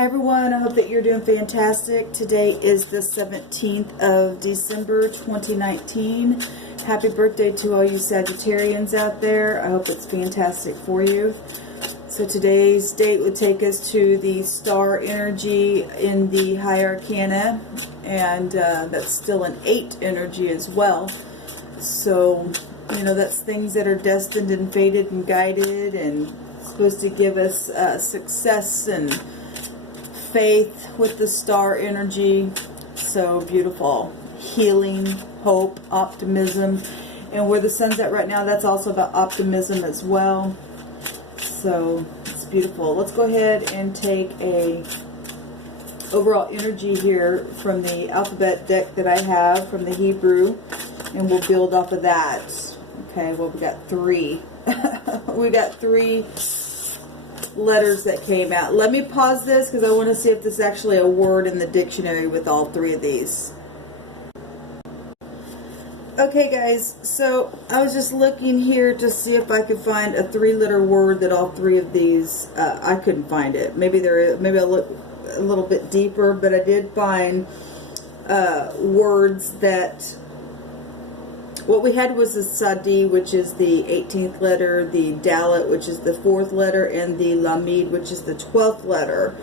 Hi everyone, I hope that you're doing fantastic. Today is the 17th of December 2019. Happy birthday to all you Sagittarians out there. I hope it's fantastic for you. So today's date would take us to the star energy in the High Arcana, and that's still an 8 energy as well. So, you know, that's things that are destined and fated and guided and supposed to give us success and faith with the star energy. So beautiful. Healing, hope, optimism. And where the sun's at right now, that's also about optimism as well. So it's beautiful. Let's go ahead and take a overall energy here from the alphabet deck that I have from the Hebrew, and we'll build off of that. Okay, well, we got 3. We got 3 letters that came out. Let me pause this because I want to see if there's actually a word in the dictionary with all 3 of these. Okay guys, so I was just looking here to see if I could find a 3-letter word that all 3 of these, I couldn't find it. Maybe I'll look a little bit deeper, but I did find words that, what we had was the Sadi, which is the 18th letter, the Dalet, which is the 4th letter, and the Lamid, which is the 12th letter.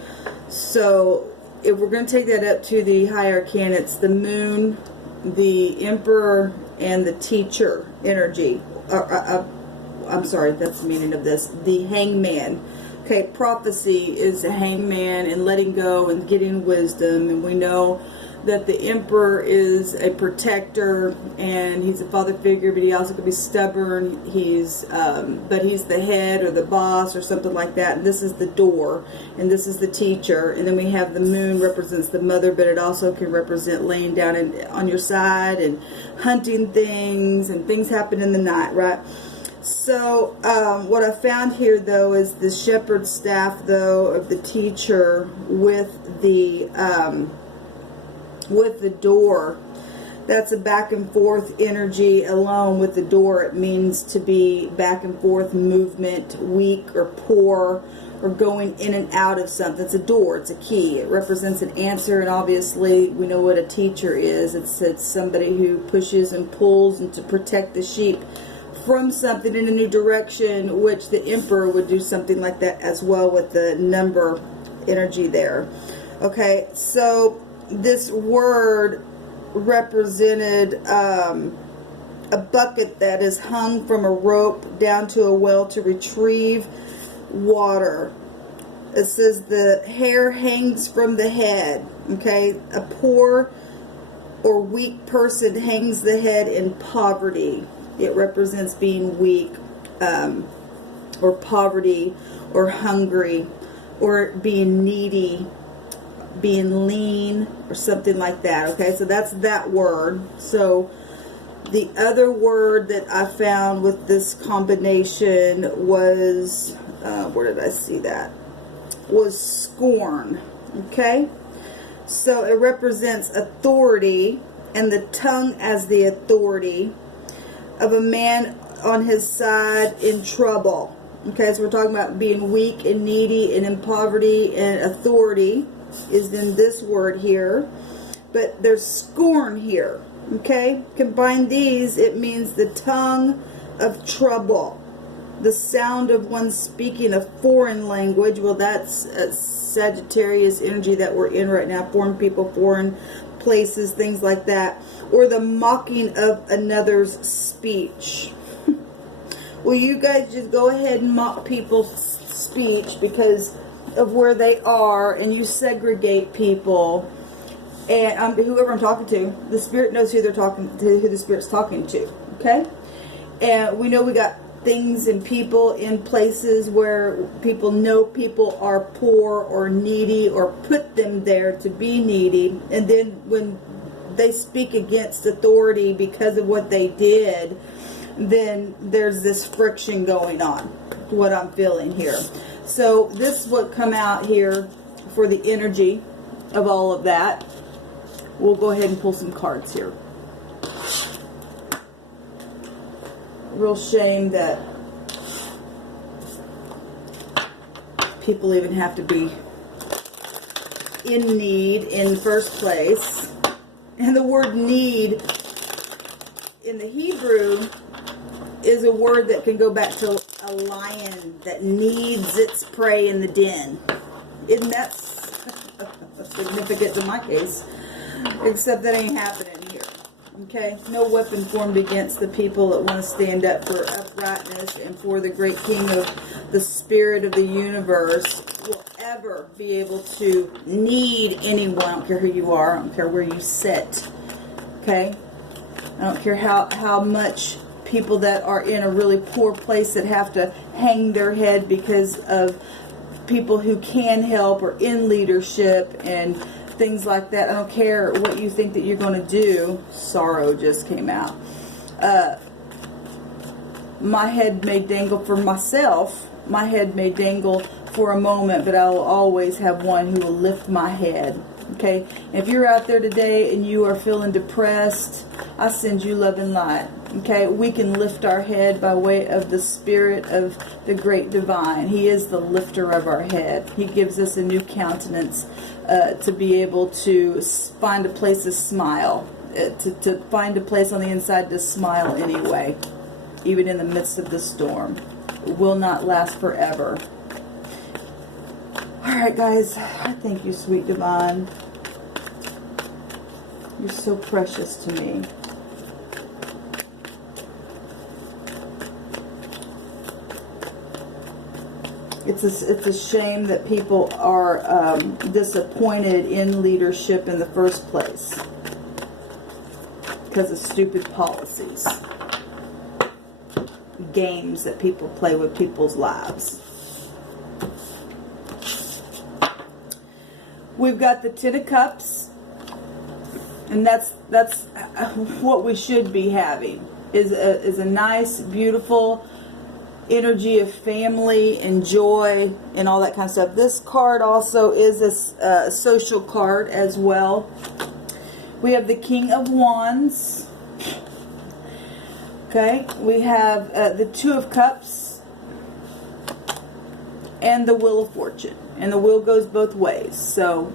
So if we're going to take that up to the High Arcana, it's the Moon, the Emperor, and the Teacher energy. I'm sorry, that's the meaning of this. The Hangman. Okay, prophecy is a hangman and letting go and getting wisdom. And we know that the Emperor is a protector and he's a father figure, but he also could be stubborn. But he's the head or the boss or something like that. And this is the door, and this is the teacher. And then we have the Moon represents the mother, but it also can represent laying down on your side and hunting things, and things happen in the night, right? So what I found here though is the shepherd's staff though of the teacher with the door. That's a back and forth energy alone. With the door, it means to be back and forth movement, weak or poor, or going in and out of something. It's a door, it's a key. It represents an answer, and obviously we know what a teacher is. It's somebody who pushes and pulls and to protect the sheep from something in a new direction, which the Emperor would do something like that as well with the number energy there. Okay, so this word represented a bucket that is hung from a rope down to a well to retrieve water. It says the hair hangs from the head. Okay, a poor or weak person hangs the head in poverty. It represents being weak, or poverty, or hungry, or being needy, being lean, or something like that. Okay, so that's that word. So the other word that I found with this combination was, where did I see that? Was scorn. Okay, so it represents authority, and the tongue as the authority of a man on his side in trouble. Okay, so we're talking about being weak and needy and in poverty, and authority is in this word here, but there's scorn here. Okay, combine these, it means the tongue of trouble, the sound of one speaking a foreign language. Well, that's a Sagittarius energy that we're in right now. Foreign people, foreign places, things like that. Or the mocking of another's speech. Well, you guys just go ahead and mock people's speech because of where they are, and you segregate people. And whoever I'm talking to, the Spirit knows who they're talking to, who the Spirit's talking to. Okay, and we know we got things and people in places where people know people are poor or needy, or put them there to be needy, and then when they speak against authority because of what they did, then there's this friction going on. What I'm feeling here. So this is what come out here for the energy of all of that. We'll go ahead and pull some cards here. Real shame that people even have to be in need in the first place. And the word need in the Hebrew is a word that can go back to a lion that needs its prey in the den. Isn't that significant in my case? Except that ain't happening here. Okay? No weapon formed against the people that want to stand up for uprightness and for the great King of the Spirit of the universe will ever be able to need anyone. I don't care who you are. I don't care where you sit. Okay? I don't care how much people that are in a really poor place that have to hang their head because of people who can help or in leadership and things like that. I don't care what you think that you're going to do. Sorrow just came out. My head may dangle for myself. My head may dangle for a moment, but I will always have one who will lift my head. Okay? If you're out there today and you are feeling depressed, I send you love and light. Okay? We can lift our head by way of the Spirit of the Great Divine. He is the lifter of our head. He gives us a new countenance to be able to find a place to smile. To find a place on the inside to smile anyway. Even in the midst of the storm. It will not last forever. Alright guys, I thank you, sweet divine. You're so precious to me. It's a shame that people are disappointed in leadership in the first place because of stupid policies. Games that people play with people's lives. We've got the Ten of Cups, and that's what we should be having. Is a nice, beautiful energy of family and joy and all that kind of stuff. This card also is a social card as well. We have the King of Wands. Okay, we have the Two of Cups and the Wheel of Fortune. And the wheel goes both ways. So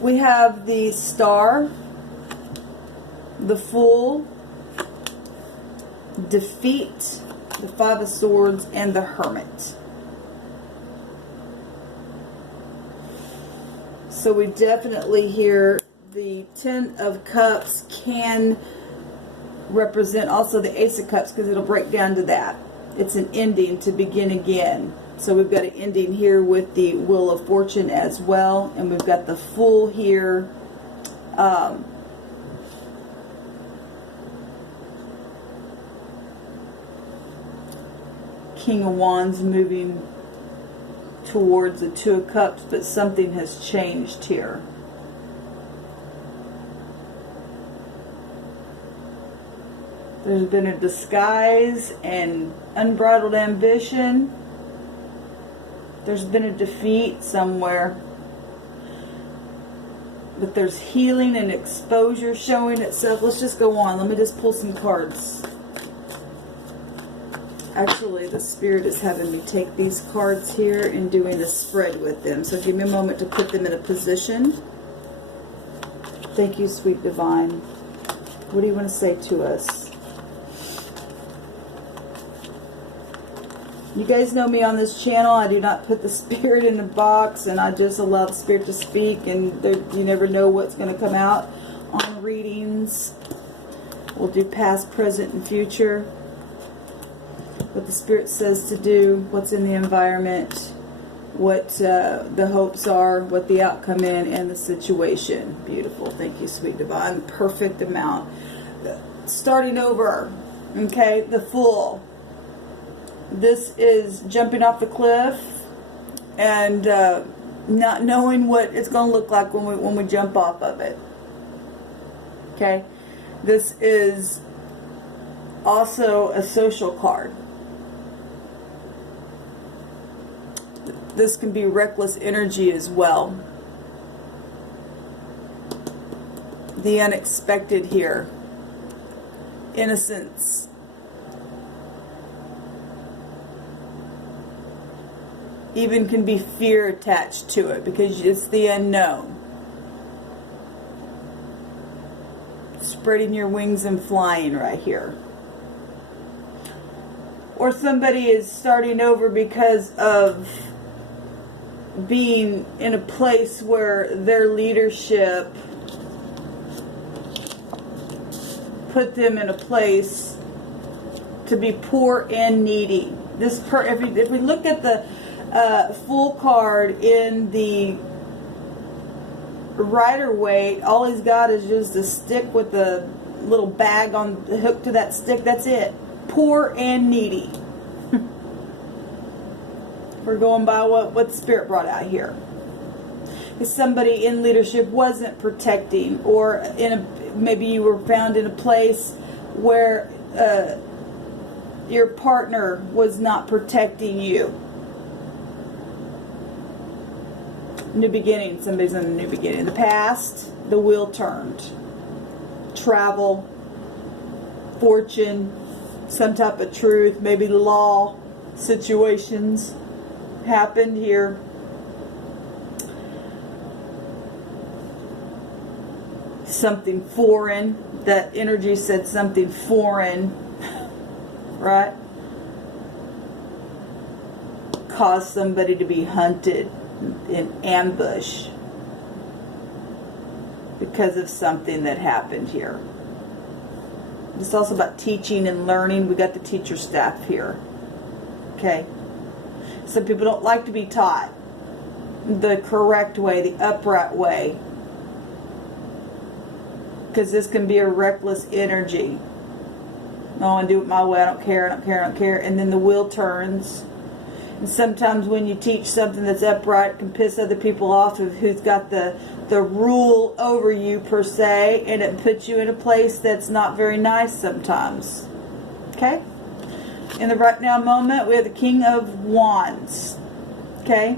we have the Star, the Fool, Defeat, the Five of Swords, and the Hermit. So we definitely hear the Ten of Cups can represent also the Ace of Cups, because it'll break down to that. It's an ending to begin again. So we've got an ending here with the Wheel of Fortune as well. And we've got the Fool here. King of Wands moving towards the Two of Cups, but something has changed here. There's been a disguise and unbridled ambition. There's been a defeat somewhere. But there's healing and exposure showing itself. Let's just go on. Let me just pull some cards. Actually, the Spirit is having me take these cards here and doing a spread with them. So give me a moment to put them in a position. Thank you, sweet divine. What do you want to say to us? You guys know me on this channel. I do not put the Spirit in a box, and I just allow the Spirit to speak, and you never know what's going to come out on readings. We'll do past, present, and future. What the Spirit says to do, what's in the environment, what the hopes are, what the outcome in, and the situation. Beautiful. Thank you, sweet divine. Perfect amount. Starting over. Okay, the Fool. This is jumping off the cliff and not knowing what it's going to look like when we jump off of it. Okay, this is also a social card. This can be reckless energy as well. The unexpected here. Innocence. Even can be fear attached to it because it's the unknown. Spreading your wings and flying right here. Or somebody is starting over because of being in a place where their leadership put them in a place to be poor and needy. If we look at the Fool card in the Rider-Waite, all he's got is just a stick with a little bag on the hook to that stick. That's it. Poor and needy. We're going by what Spirit brought out here. If somebody in leadership wasn't protecting, or maybe you were found in a place where your partner was not protecting you. New beginning. Somebody's in a new beginning. The past, the wheel turned. Travel, fortune, some type of truth, maybe law situations happened here. Something foreign. That energy said something foreign, right? Caused somebody to be hunted in ambush because of something that happened here. It's also about teaching and learning. We got the teacher staff here. Okay. Some people don't like to be taught the correct way, the upright way, because this can be a reckless energy. I want to do it my way. I don't care. I don't care. I don't care. And then the wheel turns. And sometimes when you teach something that's upright, it can piss other people off of who's got the rule over you per se, and it puts you in a place that's not very nice sometimes. Okay? In the right now moment, we have the King of Wands. Okay?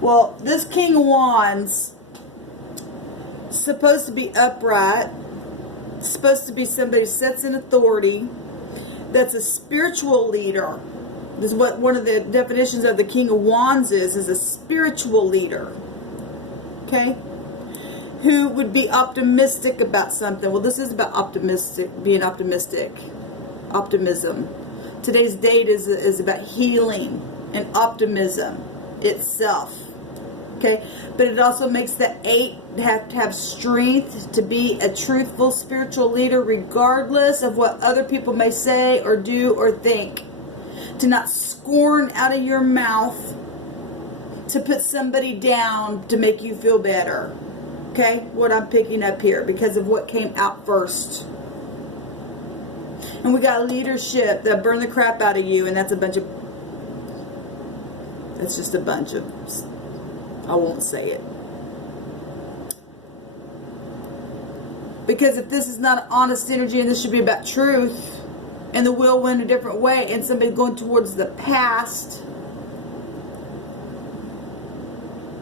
Well, this King of Wands is supposed to be upright. It's supposed to be somebody who sits in authority, that's a spiritual leader. This is what one of the definitions of the King of Wands is a spiritual leader. Okay? Who would be optimistic about something. Well, this is about being optimistic. Optimism. Today's date is about healing and optimism itself. Okay? But it also makes the 8 have to have strength to be a truthful spiritual leader regardless of what other people may say or do or think. To not scorn out of your mouth to put somebody down to make you feel better. Okay? What I'm picking up here because of what came out first. And we got leadership that burn the crap out of you, and that's just a bunch of, I won't say it. Because if this is not an honest energy and this should be about truth, and the wheel went a different way, and somebody going towards the past,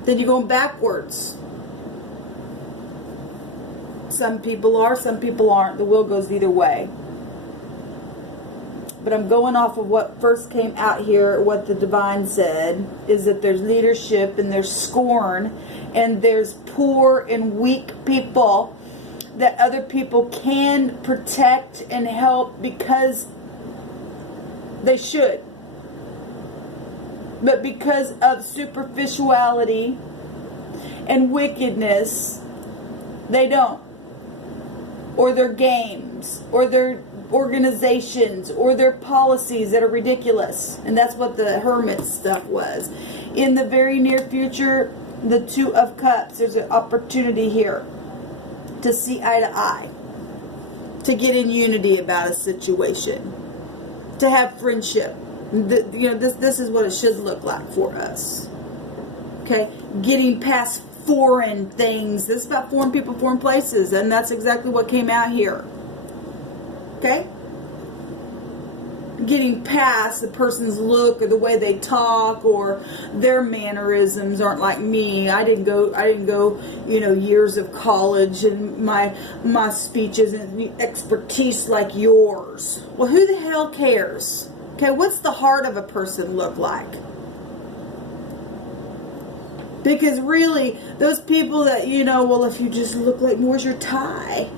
then you're going backwards. Some people are, some people aren't. The wheel goes either way. But I'm going off of what first came out here, what the divine said, is that there's leadership and there's scorn and there's poor and weak people that other people can protect and help because they should. But because of superficiality and wickedness, they don't. Or their games, or their organizations, or their policies that are ridiculous. And that's what the Hermit stuff was. In the very near future, the Two of Cups, there's an opportunity here to see eye to eye, to get in unity about a situation, to have friendship. This is what it should look like for us. Okay, getting past foreign things. This is about foreign people, foreign places, and that's exactly what came out here. Okay, getting past the person's look or the way they talk or their mannerisms aren't like me. I didn't go, years of college, and my speech isn't expertise like yours. Well, who the hell cares? Okay, what's the heart of a person look like? Because really, those people that, you know, well, if you just look like, where's your tie?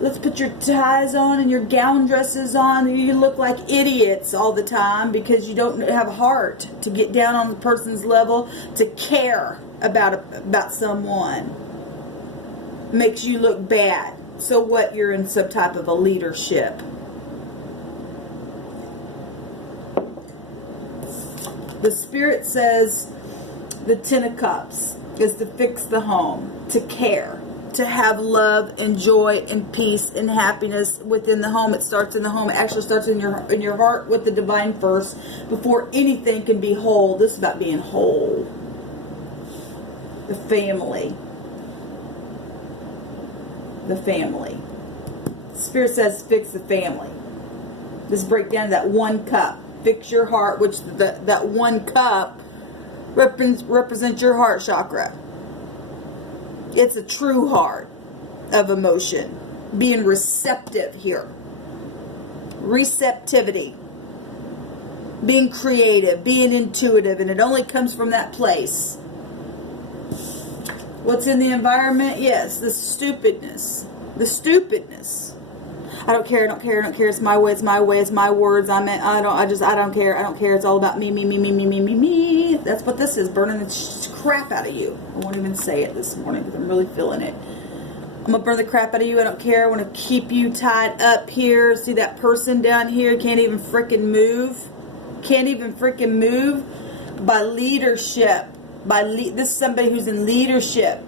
Let's put your ties on and your gown dresses on. You look like idiots all the time because you don't have a heart to get down on the person's level, to care about someone. Makes you look bad. So what? You're in some type of a leadership. The Spirit says the Ten of Cups is to fix the home, to care, to have love and joy and peace and happiness within the home. It starts in the home. It actually starts in your heart with the divine first before anything can be whole. This is about being whole. The family. The family. Spirit says fix the family. Let's break down that one cup. Fix your heart, which that one cup represents your heart chakra. It's a true heart of emotion. Being receptive here. Receptivity. Being creative. Being intuitive. And it only comes from that place. What's in the environment? Yes, the stupidness. The stupidness. I don't care, I don't care, I don't care. It's my way, it's my way, it's my words. I don't care, I don't care. It's all about me, me, me, me, me, me, me, me. That's what this is, burning the crap out of you. I won't even say it this morning because I'm really feeling it. I'm going to burn the crap out of you. I don't care. I want to keep you tied up here. See that person down here? Can't even freaking move. Can't even freaking move. By leadership. This is somebody who's in leadership.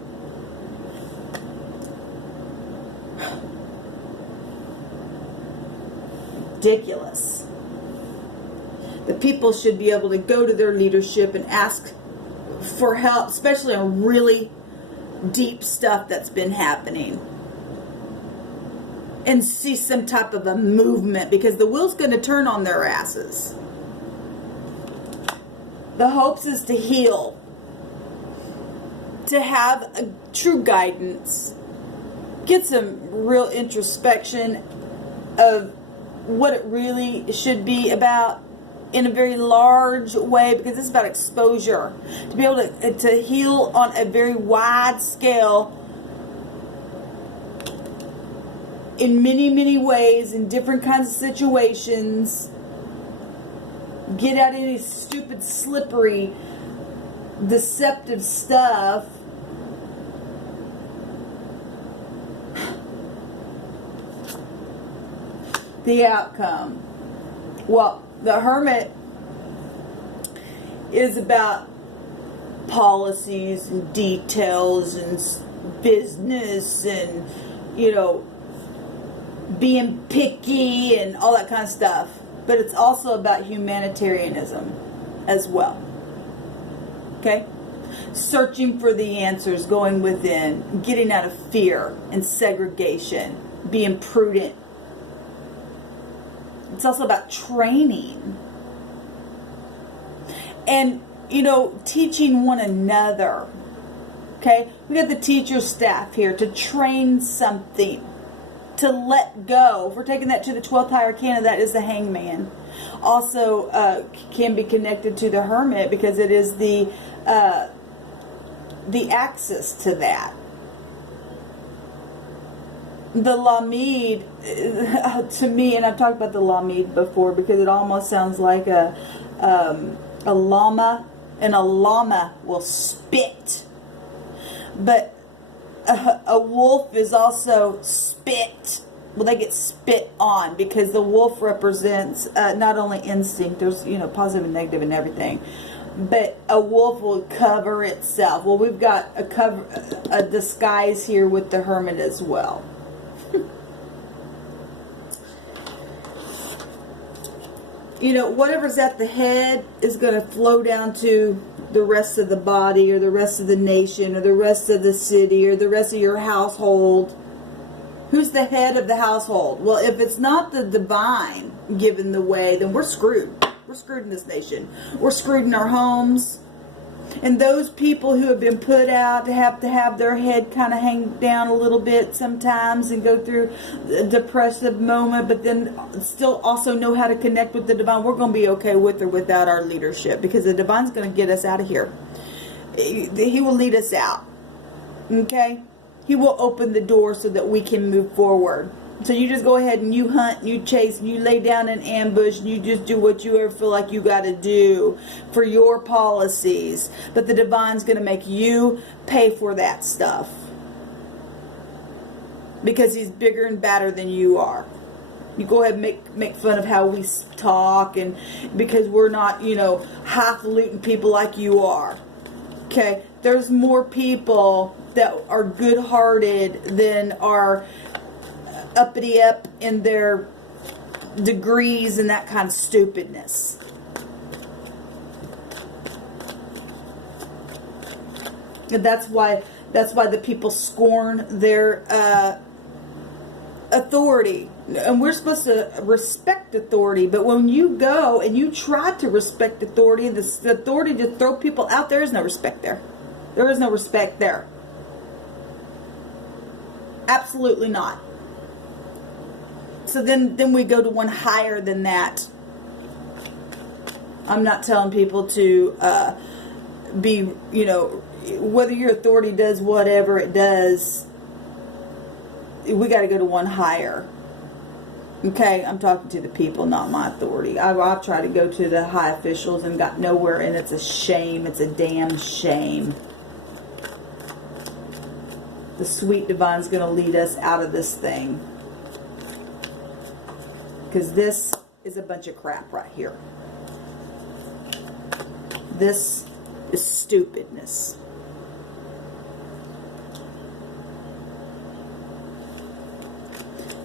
Ridiculous. The people should be able to go to their leadership and ask for help, especially on really deep stuff that's been happening, and see some type of a movement, because the wheel's going to turn on their asses. The hopes is to heal, to have a true guidance, get some real introspection of what it really should be about in a very large way, because it's about exposure. To be able to heal on a very wide scale in many, many ways, in different kinds of situations. Get out any stupid, slippery, deceptive stuff. The outcome. Well, the Hermit is about policies and details and business and, you know, being picky and all that kind of stuff. But it's also about humanitarianism as well. Okay? Searching for the answers, going within, getting out of fear and segregation, being prudent. It's also about training. And, you know, teaching one another. Okay? We got the teacher staff here to train something. To let go. If we're taking that to the 12th high arcana, that is the Hangman. Also can be connected to the Hermit, because it is the axis to that. The Lamed, to me, and I've talked about the Lamed before, because it almost sounds like a llama, and a llama will spit. But a wolf is also spit. Well, they get spit on, because the wolf represents not only instinct, there's, you know, positive and negative and everything, but a wolf will cover itself. Well, we've got a disguise here with the Hermit as well. You know, whatever's at the head is going to flow down to the rest of the body, or the rest of the nation, or the rest of the city, or the rest of your household. Who's the head of the household? Well, if it's not the divine giving the way, then we're screwed. We're screwed in this nation. We're screwed in our homes. And those people who have been put out to have their head kind of hang down a little bit sometimes and go through a depressive moment, but then still also know how to connect with the divine, we're going to be okay with or without our leadership, because the divine's going to get us out of here. He will lead us out. Okay? He will open the door so that we can move forward. So you just go ahead and you hunt, you chase, you lay down an ambush, and you just do what you ever feel like you got to do for your policies. But the divine's going to make you pay for that stuff. Because he's bigger and badder than you are. You go ahead and make fun of how we talk, and because we're not, you know, highfalutin people like you are. Okay? There's more people that are good-hearted than are uppity up in their degrees and that kind of stupidness. And that's why the people scorn their authority. And we're supposed to respect authority, but when you go and you try to respect authority, the authority to throw people out, there is no respect there. There is no respect there. Absolutely not. So then we go to one higher than that. I'm not telling people to be, you know, whether your authority does whatever it does, we got to go to one higher. Okay, I'm talking to the people, not my authority. I've tried to go to the high officials and got nowhere, and it's a shame. It's a damn shame. The sweet divine's going to lead us out of this thing. Because this is a bunch of crap right here. This is stupidness.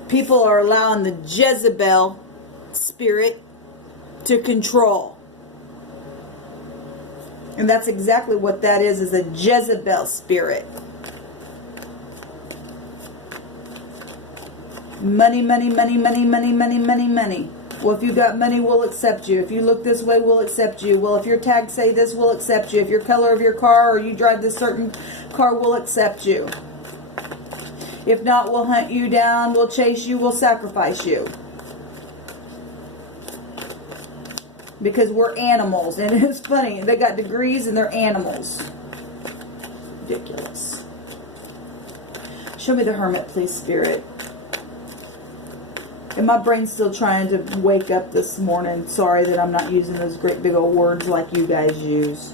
People are allowing the Jezebel spirit to control. And that's exactly what that is a Jezebel spirit. Money, money, money, money, money, money, money, money. Well, if you got money, we'll accept you. If you look this way, we'll accept you. Well, if your tags say this, we'll accept you. If your color of your car or you drive this certain car, we'll accept you. If not, we'll hunt you down, we'll chase you, we'll sacrifice you. Because we're animals. And it's funny, they got degrees and they're animals. Ridiculous. Show me the Hermit, please, Spirit. And my brain's still trying to wake up this morning. Sorry that I'm not using those great big old words like you guys use.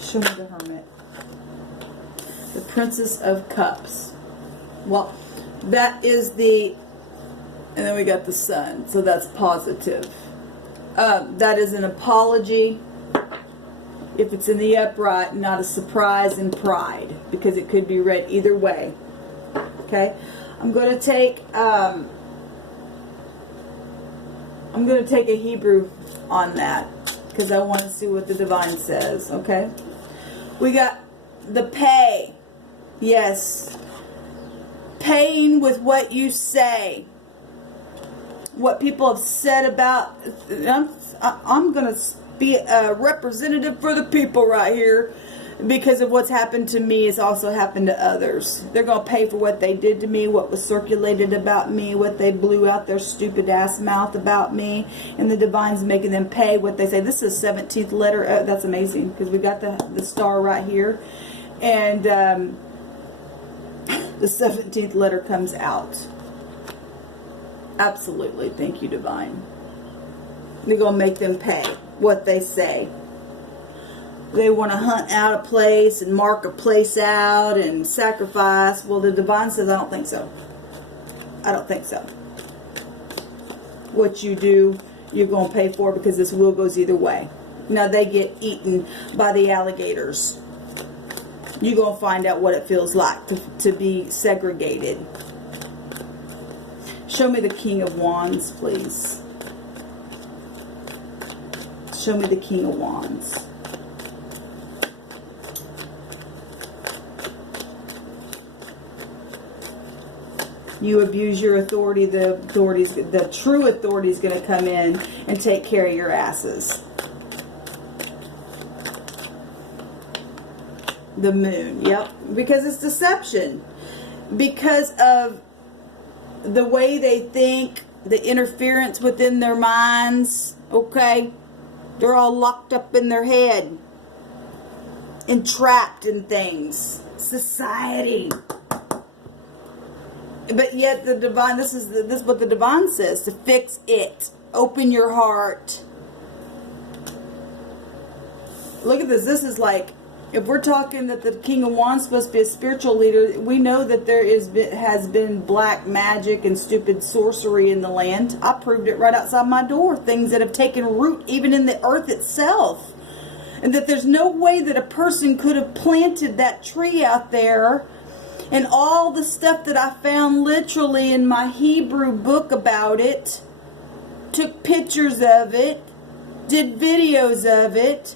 Show me the Hermit. The Princess of Cups. Well, that is the... And then we got the Sun. So that's positive. That is an apology. If it's in the upright, not a surprise and pride. Because it could be read either way. Okay? I'm going to take... I'm going to take a Hebrew on that. Because I want to see what the Divine says. Okay? We got the pay. Yes. Paying with what you say. What people have said about... I'm going to be a representative for the people right here. Because of what's happened to me, it's also happened to others. They're going to pay for what they did to me, what was circulated about me, what they blew out their stupid ass mouth about me. And the Divine's making them pay what they say. This is 17th letter. That's amazing because we got the star right here. And the 17th letter comes out. Absolutely. Thank you, Divine. They're going to make them pay what they say. They want to hunt out a place and mark a place out and sacrifice. Well, the Divine says, I don't think so. I don't think so. What you do, you're going to pay for because this wheel goes either way. Now, they get eaten by the alligators. You're going to find out what it feels like to be segregated. Show me the King of Wands, please. Show me the King of Wands. You abuse your authority, the true authority is going to come in and take care of your asses. The Moon, yep. Because it's deception. Because of the way they think, the interference within their minds, okay? They're all locked up in their head, entrapped in things. Society. But yet the divine, this is what the divine says, to fix it. Open your heart. Look at this. This is like, if we're talking that the King of Wands is supposed to be a spiritual leader, we know that there has been black magic and stupid sorcery in the land. I proved it right outside my door. Things that have taken root even in the earth itself. And that there's no way that a person could have planted that tree out there. And all the stuff that I found literally in my Hebrew book about it, took pictures of it, did videos of it.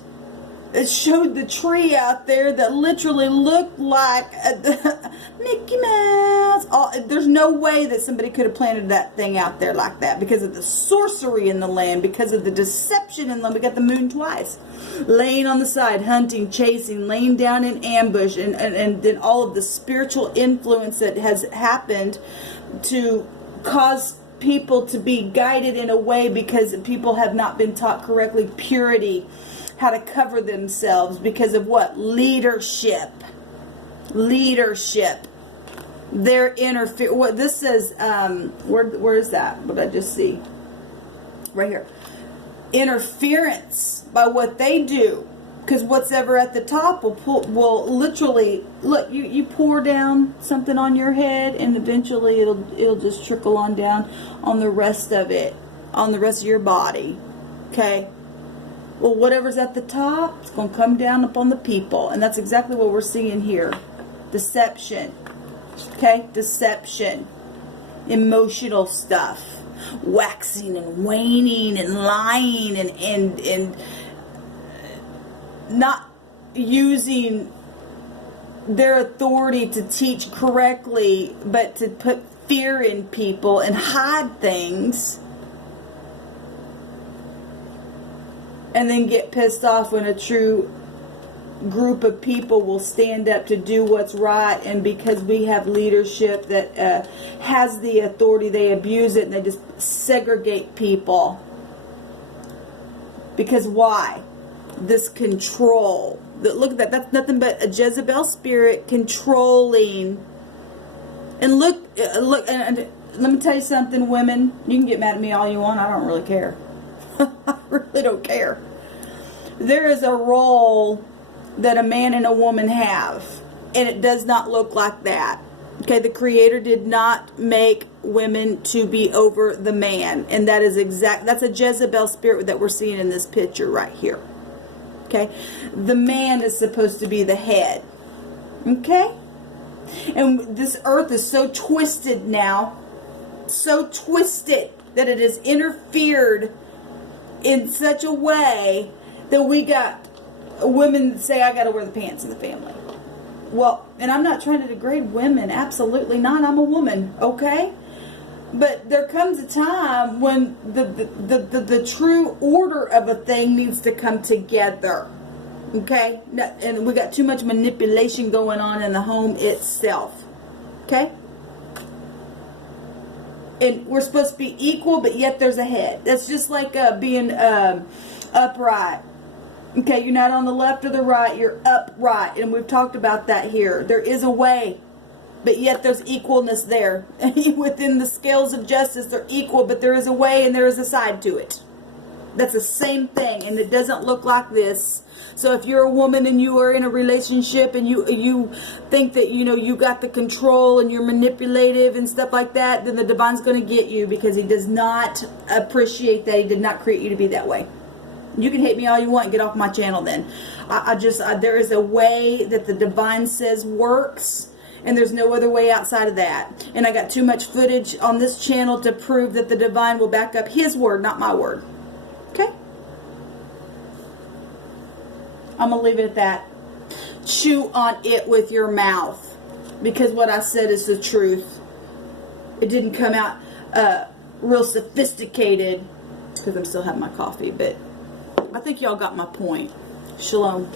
It showed the tree out there that literally looked like a Mickey Mouse. There's no way that somebody could have planted that thing out there like that because of the sorcery in the land, because of the deception in the land. We got the moon twice. Laying on the side, hunting, chasing, laying down in ambush, and then all of the spiritual influence that has happened to cause people to be guided in a way because people have not been taught correctly purity, how to cover themselves because of what? Leadership. Their interfere. What this says, where is that? What did I just see? Right here. Interference by what they do. Because whatever at the top will literally, look, you pour down something on your head and eventually it'll just trickle on down on the rest of it, on the rest of your body. Okay? Well, whatever's at the top, it's going to come down upon the people. And that's exactly what we're seeing here. Deception. Okay? Deception. Emotional stuff. Waxing and waning and lying and not using their authority to teach correctly, but to put fear in people and hide things. And then get pissed off when a true group of people will stand up to do what's right. And because we have leadership that has the authority, they abuse it and they just segregate people. Because why? This control. Look at that. That's nothing but a Jezebel spirit controlling. And look, and let me tell you something, women. You can get mad at me all you want. I don't really care. I really don't care. There is a role that a man and a woman have, and it does not look like that. Okay, the Creator did not make women to be over the man, and that is that's a Jezebel spirit that we're seeing in this picture right here. Okay, the man is supposed to be the head. Okay, and this earth is so twisted now, so twisted that it has interfered in such a way that we got women that say, I got to wear the pants in the family. Well, and I'm not trying to degrade women. Absolutely not. I'm a woman. Okay? But there comes a time when the true order of a thing needs to come together. Okay? And we got too much manipulation going on in the home itself. Okay? And we're supposed to be equal, but yet there's a head. That's just like being upright. Okay, you're not on the left or the right, you're upright. And we've talked about that here. There is a way, but yet there's equalness there. Within the scales of justice, they're equal, but there is a way and there is a side to it. That's the same thing, and it doesn't look like this. So if you're a woman and you are in a relationship and you think that, you know, you got the control and you're manipulative and stuff like that, then the divine's going to get you because he does not appreciate that. He did not create you to be that way. You can hate me all you want and get off my channel then. There is a way that the divine says works, and there's no other way outside of that. And I got too much footage on this channel to prove that the divine will back up his word, not my word. Okay? I'm going to leave it at that. Chew on it with your mouth, because what I said is the truth. It didn't come out real sophisticated, because I'm still having my coffee, but I think y'all got my point. Shalom.